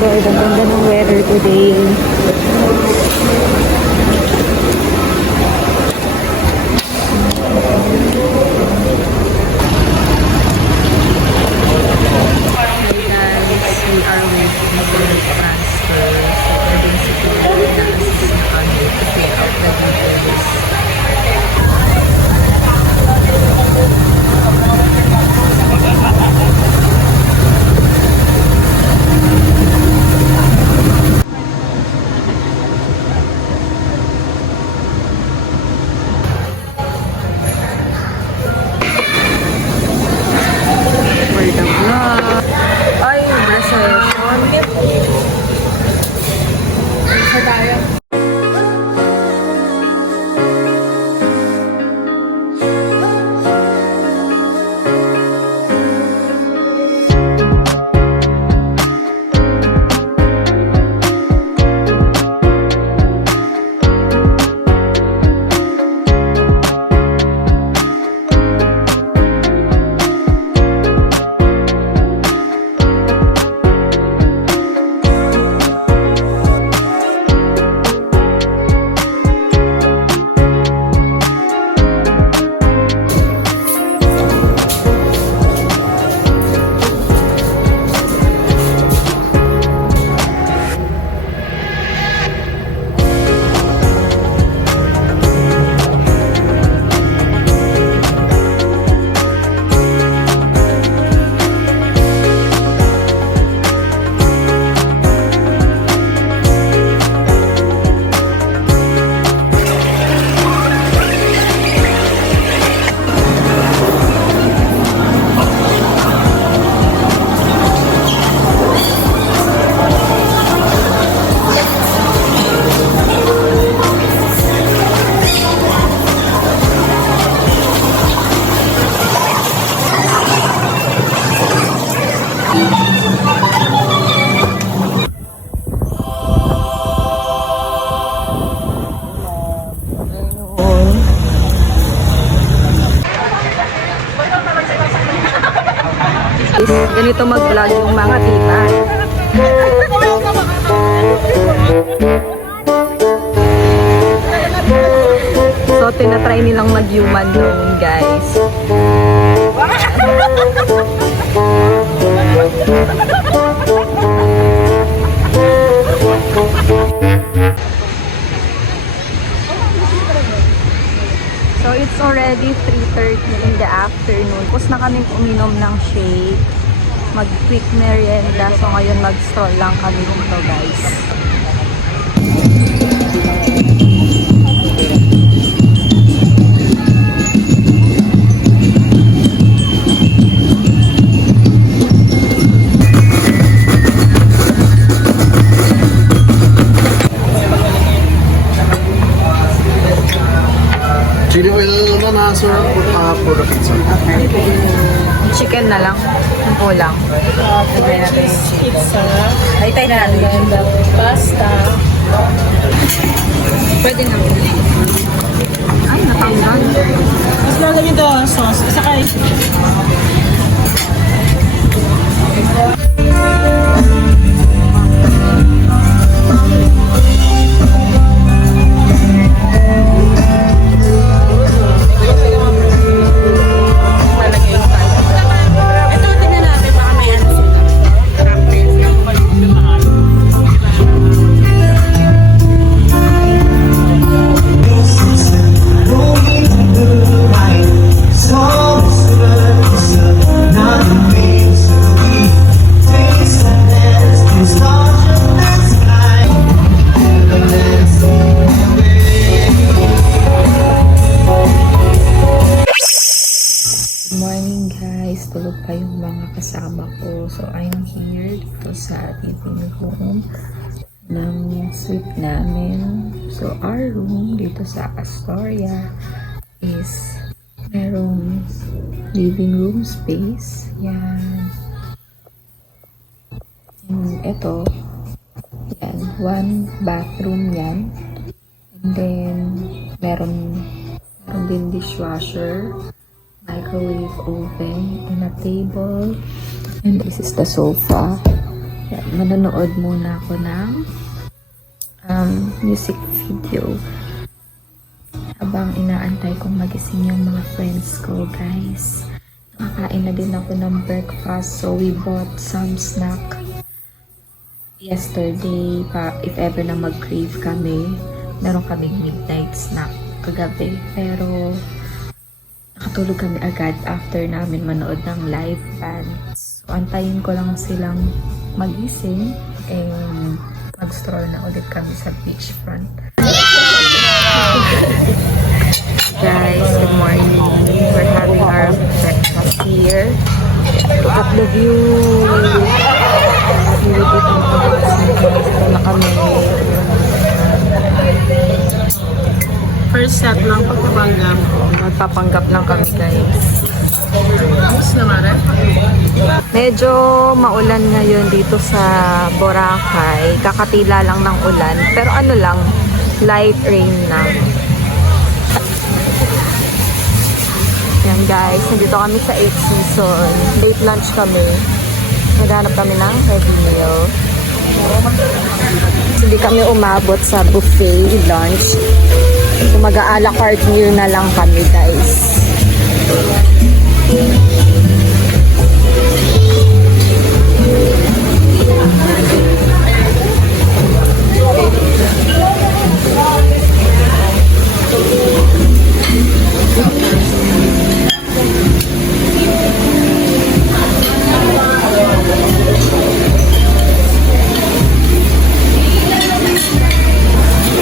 Lord. Ang ganda ng weather today. We are waiting for the transfer. So, basically, na-assist na kami to pay out the details. For the vlog. Ay, recession. Isa tayo. Ganito mag-vlog yung mga tita. So, tinatry nilang mag-human noon, guys. So, it's already 3:30 in the afternoon. Tapos na kami uminom ng shake. Mag-quick merienda. So, ngayon mag-stroll lang kami dito, guys. Chili oil naman ha, sir. For the pizza. Chicken na lang. Yung kulang. Pizza, Ay, tayo na natin. and the pasta. Pwede na. Ay, natanggal. Mas lalagyan ito sauce. Isa kayo. Ito, tingnan natin. Baka may ano sila. Good morning, guys. Tulog pa yung mga kasama ko. So, I'm here dito sa living room ng suite namin. So, our room dito sa Astoria is merong living room space. Yan. And ito, yan, one bathroom yan. And then, meron din dishwasher, microwave oven, and a table. And this is the sofa. Yan, manonood muna ako ng music video habang inaantay kong magising yung mga friends ko, guys. Nakakain na din ako ng breakfast, so we bought some snack yesterday pa if ever na mag-crave kami. Meron kaming midnight snack kagabi, pero nakatulog kami agad after namin manood ng live bands. So antayin ko lang silang magising and mag-stroll na ulit kami sa beachfront. Guys, good morning. We're having our breakfast here. Look at the view. Ito na kami. First set lang pagpapanggap. Magpapanggap lang kami, guys. Tapos naman rin. Medyo maulan ngayon dito sa Boracay. Kakatila lang ng ulan. Pero ano lang, light rain na. Yan guys, nandito kami sa 8 Season. Late lunch kami. Naghanap kami ng heavy meal. Hindi kami umabot sa buffet lunch. So mag-a la carte meal na lang kami, guys.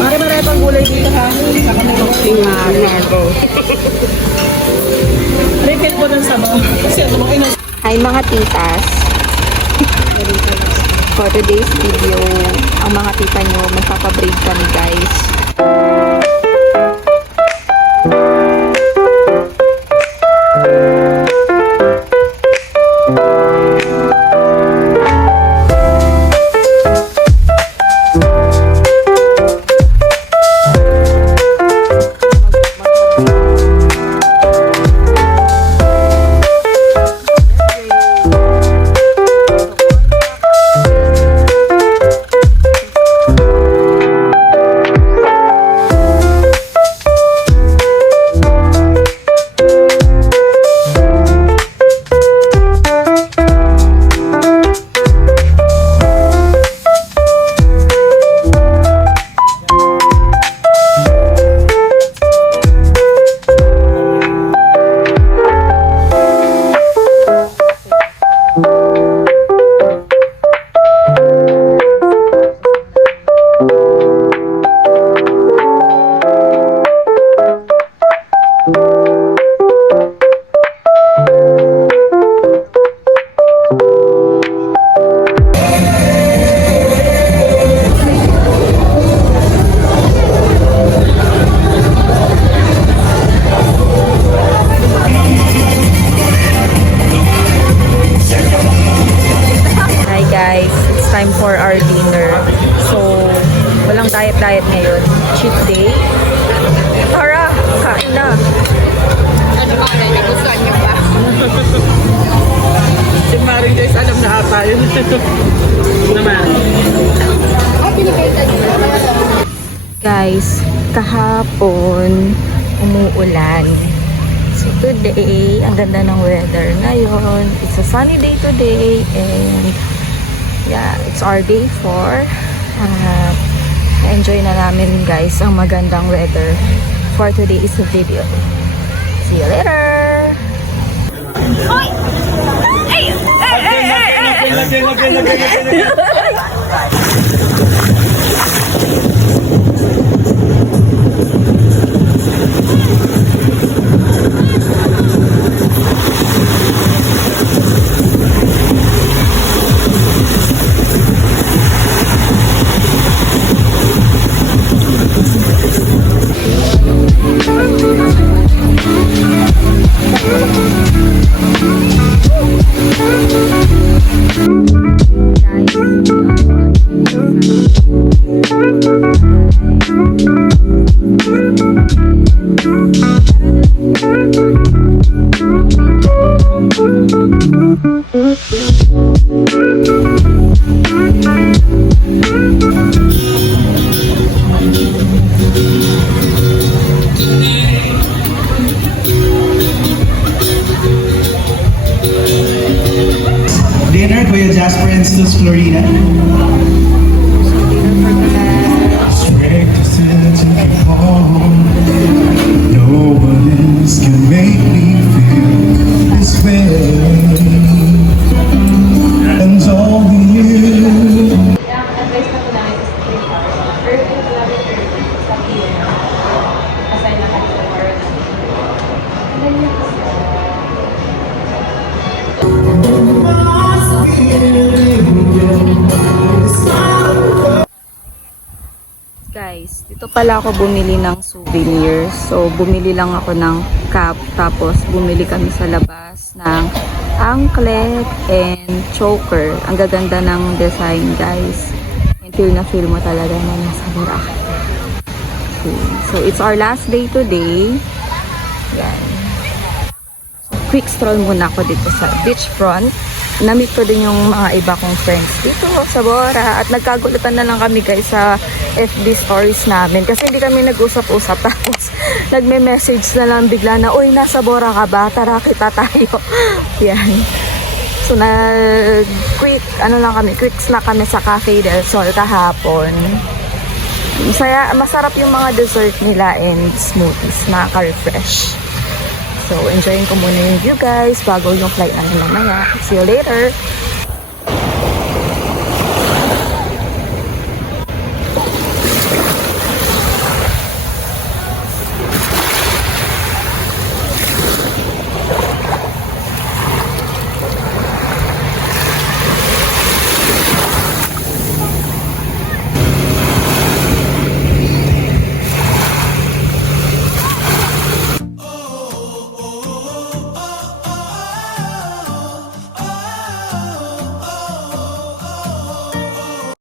Mare-mare pang gulay dito ha. Marebo. Refill po ng sabaw. Kasi ano mga inas. Hi mga titas. For today's video, ang mga tita nyo, magpapabraid kami, guys. Time for our dinner. So, walang diet-diet ngayon. Cheat day. Tara, kain na. Ano ba? Nagustuhan niyo ba? Si Maring guys, alam na ata yun. Naman. Guys, kahapon, umuulan. So today, ang ganda ng weather ngayon. It's a sunny day today and yeah, it's our day 4. Na-enjoy na namin guys ang magandang weather for today's video. See you later! Guys, Guys, dito pala ako bumili ng souvenirs. So, bumili lang ako ng cup. Tapos, bumili kami sa labas ng anklet and choker. Ang gaganda ng design, guys. And feel na feel mo talaga na nasa Boracay. Okay. So, it's our last day today. Yan. So, quick stroll muna ako dito sa beachfront. Na-meet ko din yung mga iba kong friends dito sa Bora. At nagkagulutan na lang kami guys sa FB stories namin. Kasi hindi kami nag-usap-usap. Tapos nagme-message na lang bigla na, uy, nasa Bora ka ba? Tara, kita tayo. Yan. So quick snack kami sa Cafe del Sol kahapon. Masarap yung mga dessert nila and smoothies. Nakaka-refresh. So, enjoyin ko muna yung view guys bago yung flight namin mamaya. See you later!